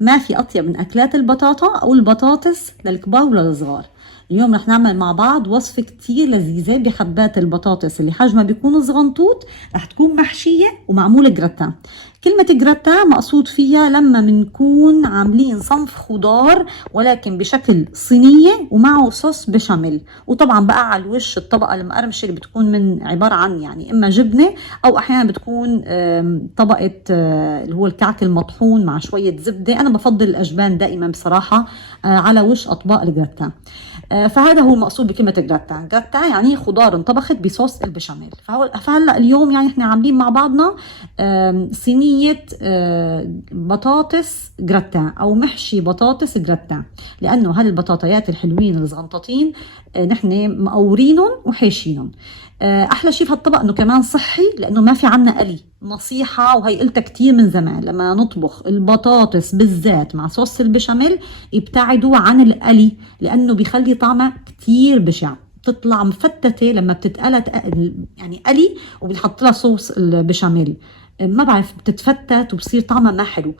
ما في أطيب من أكلات البطاطا أو البطاطس للكبار وللصغار. اليوم رح نعمل مع بعض وصفة كتير لذيذة بحبات البطاطس اللي حجمها بيكون صغنطوط، رح تكون محشية ومعمولة جراتان. كلمة جراتان مقصود فيها لما منكون عاملين صنف خضار ولكن بشكل صينية ومعه صوص بشاميل، وطبعا بقى على الوش الطبقة المقرمشة اللي بتكون من عبارة عن يعني إما جبنة أو أحيانا بتكون طبقة اللي هو الكعك المطحون مع شوية زبدة. أنا بفضل الأجبان دائما بصراحة على وش أطباق الجراتان. فهذا هو المقصود بكلمة جراتان. جراتان يعني خضار انطبخت بصوص البشاميل. فهلا اليوم يعني احنا عاملين مع بعضنا صينية بطاطس جراتان او محشي بطاطس جراتان، لانه هالبطاطيات الحلوين الزغنططين نحن مقورينهم وحاشينهم. احلى شيء في هالطبق انه كمان صحي، لانه ما في عنا قلي. نصيحة وهي قلتها كتير من زمان، لما نطبخ البطاطس بالذات مع صوص البشاميل ابتعدوا عن القلي، لانه بيخلي طعمها كتير بشع، بتطلع مفتتة لما بتتقلى يعني قلي وبنحط لها صوص البشاميل، ما بعرف بتتفتت وبصير طعمها ما حلو.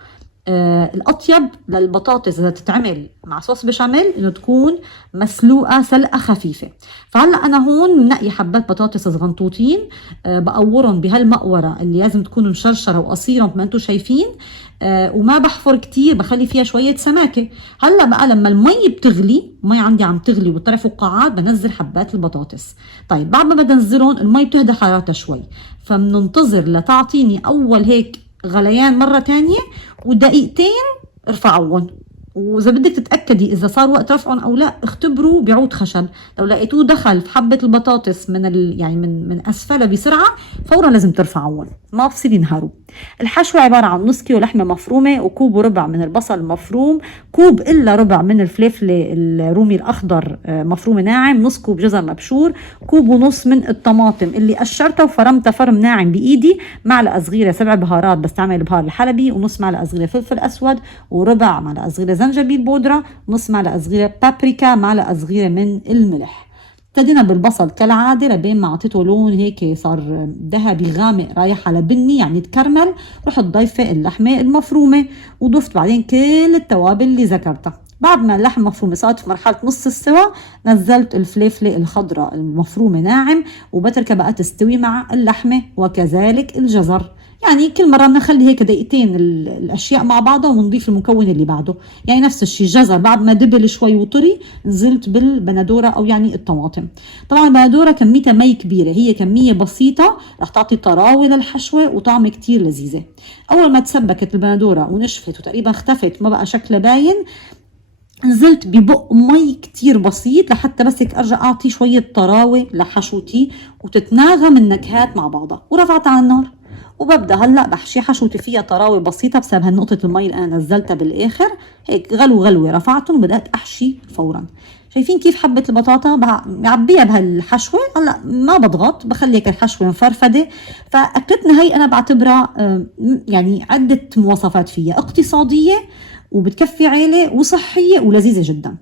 الأطيب للبطاطس إذا تتعمل مع صوص بشاميل إنه تكون مسلوقة سلقة خفيفة. فهلا أنا هون منقي حبات بطاطس صغنطوطين، بقورهم بهالمقورة اللي لازم تكون مشرشرة وقصيرة مثل ما انتم شايفين، وما بحفر كتير، بخلي فيها شوية سماكة. هلا بقى لما المي بتغلي، المي عندي عم تغلي وطرح فقاعات، بنزل حبات البطاطس. طيب بعد ما بنزلهم المي بتهدى حرارتها شوي، فبننتظر لتعطيني أول هيك غليان مرة تانية، ودقيقتين ارفعوهم. واذا بدك تتاكدي اذا صار وقت رفعهم او لا، اختبروا بعود خشب، لو لقيتوه دخل في حبه البطاطس من يعني من اسفلها بسرعه، فورا لازم ترفعوهم، ما بصير ينهاروا. الحشوه عباره عن نص كيلو لحمه مفرومه، وكوب وربع من البصل المفروم، كوب الا ربع من الفلفل الرومي الاخضر مفروم ناعم، نص كوب جزر مبشور، كوب ونص من الطماطم اللي قشرتها وفرمتها فرم ناعم بايدي، معلقه صغيره سبع بهارات بستعمل البهار الحلبي، ونص معلقه صغيره فلفل اسود، وربع معلقه صغيره زنجبيل بودره، نص معلقه صغيره بابريكا، معلقه صغيره من الملح. ابتدينا بالبصل كالعادة لبين ما عطيته لون هيك صار ذهبي غامق رايح على بني يعني تكرمل. رحت ضيفة اللحمة المفرومة وضفت بعدين كل التوابل اللي ذكرتها. بعد ما اللحمة المفرومة صارت في مرحلة نص السوا، نزلت الفلفلة الخضراء المفرومة ناعم وبتركها بقى تستوي مع اللحمة، وكذلك الجزر. يعني كل مرة بنخلي هيك دقيقتين الأشياء مع بعضها ونضيف المكون اللي بعده. يعني نفس الشيء الجزر بعد ما دبل شوي وطري نزلت بالبندورة أو يعني الطماطم. طبعا البندورة كميتها مي كبيرة، هي كمية بسيطة رح تعطي طراوة للحشوة وطعم كتير لذيذة. أول ما تسبكت البندورة ونشفت وتقريبا اختفت ما بقى شكلها باين، نزلت ببق مي كتير بسيط لحتى بس هيك ارجع اعطي شوية طراوة لحشوتي وتتناغم النكهات مع بعضها، ورفعت على النار. وببدا هلا بحشي حشوتي فيها طراوة بسيطة بسبب هالنقطة المي اللي انا نزلتها بالاخر. هيك غلوة رفعتهم وبدات احشي فورا. شايفين كيف حبة البطاطا بعبيها بهالحشوة. هلا ما بضغط، بخلي هيك الحشوة مفرفدة. فاكلتنا هي انا بعتبرها يعني عدة مواصفات فيها، اقتصادية وبتكفي عيلة وصحية ولذيذة جدا.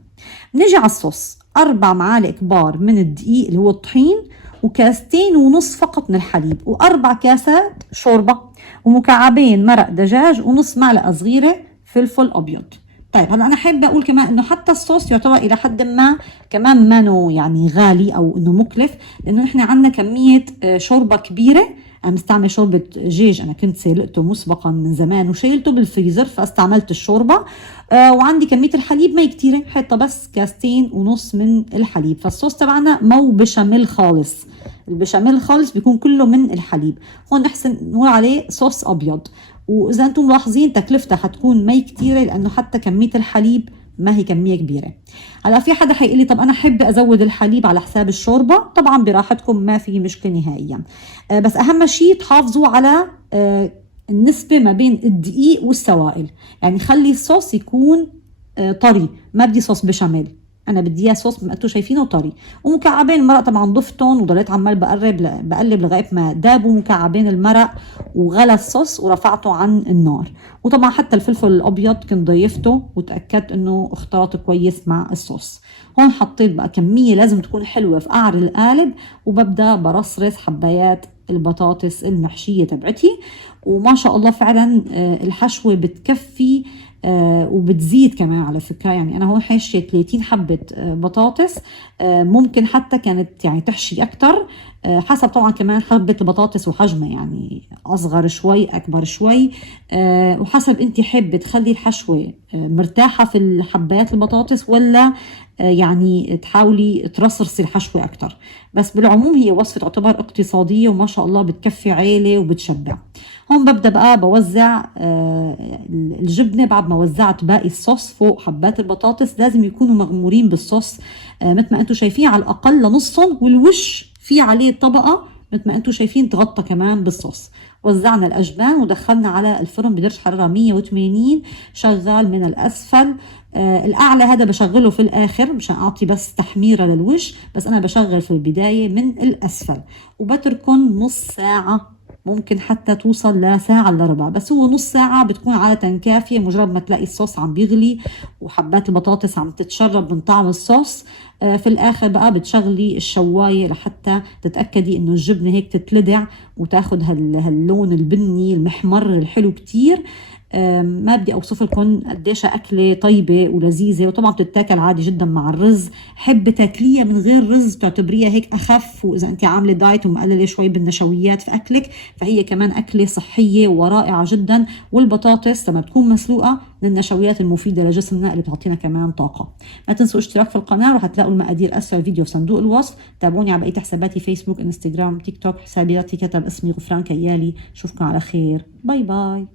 نجي على الصوص، 4 معالق كبار من الدقيق اللي هو الطحين، وكاستين ونص فقط من الحليب، و4 كاسات شوربة، ومكعبين مرق دجاج، ونص معلقة صغيرة فلفل أبيض. طيب هلا أنا حابة أقول كمان إنه حتى الصوص يعتبر إلى حد ما كمان مانو يعني غالي أو إنه مكلف، لأنه نحن عندنا كمية شوربة كبيرة. أنا مستعمل شوربة دجاج، أنا كنت سلقته مسبقا من زمان وشيلته بالفريزر فاستعملت الشوربة. وعندي كمية الحليب ما كتيرة، حتى بس كاستين ونص من الحليب. فالصوص تبعنا مو بشاميل خالص، البشاميل خالص بيكون كله من الحليب. هون نحسن نقول عليه صوص أبيض. وإذا أنتم ملاحظين تكلفتها حتكون مي كتيرة، لأنه حتى كمية الحليب ما هي كمية كبيرة. هلا في حدا حيقول لي طب أنا حب أزود الحليب على حساب الشوربة. طبعا براحتكم، ما في مشكلة نهائيا. بس أهم شيء تحافظوا على النسبة ما بين الدقيق والسوائل. يعني خلي الصوص يكون طري، ما بدي صوص بشاميل، انا بدي اياه صوص ما انتم شايفينه طري. ومكعبين المرق طبعا ضفتهم وضليت عمال بقلب لغايه ما دابوا مكعبين المرق وغلى الصوص ورفعته عن النار. وطبعا حتى الفلفل الابيض كنت ضيفته وتاكدت انه اختلط كويس مع الصوص. هون حطيت بقى كميه لازم تكون حلوه في قعر القالب، وببدا برصرص حبايات البطاطس المحشيه تبعتي. وما شاء الله فعلا الحشوه بتكفي وبتزيد كمان على فكرة. يعني أنا هون حاشية 30 حبة بطاطس، ممكن حتى كانت يعني تحشي أكتر، حسب طبعا كمان حبة البطاطس وحجمها، يعني أصغر شوي أكبر شوي، وحسب أنت حابة تخلي الحشوة مرتاحة في الحبات البطاطس، ولا يعني تحاولي ترصرصي الحشوة أكتر. بس بالعموم هي وصفة تعتبر اقتصادية وما شاء الله بتكفي عيلة وبتشبع. هون ببدأ بقى بوزع الجبنة. بعد ما وزعت باقي الصوص فوق حبات البطاطس، لازم يكونوا مغمورين بالصوص مثل ما انتم شايفين، على الأقل لنصهم، والوش في عليه طبقة مثل ما انتم شايفين تغطى كمان بالصوص. وزعنا الأجبان ودخلنا على الفرن بدرجة حرارة 180 شغال من الأسفل. الأعلى هذا بشغله في الآخر مشان أعطي بس تحميرة للوش، بس أنا بشغل في البداية من الأسفل، وبتركن نص ساعة، ممكن حتى توصل لساعة إلا ربع، بس هو نص ساعة بتكون عادة كافية. مجرد ما تلاقي الصوص عم بيغلي وحبات البطاطس عم تتشرب من طعم الصوص، في الآخر بقى بتشغلي الشواية لحتى تتأكدي إنه الجبنة هيك تتلدع وتاخد هاللون البني المحمر الحلو كتير. ما بدي اوصف لكم قديش اكله طيبه ولذيذه، وطبعا بتتاكل عادي جدا مع الرز. حب تاكليها من غير رز بتعتبريها هيك اخف، واذا انت عامله دايت ومقلله شوي بالنشويات في اكلك، فهي كمان اكله صحيه ورائعه جدا. والبطاطس لما تكون مسلوقه من النشويات المفيده لجسمنا اللي بتعطينا كمان طاقه. ما تنسوا اشتراك في القناه، وحتلاقوا المقادير اسفل الفيديو في صندوق الوصف. تابعوني على بقيه حساباتي فيسبوك انستغرام تيك توك، حساباتي كتب اسمي غفران كيالي. اشوفكم على خير، باي باي.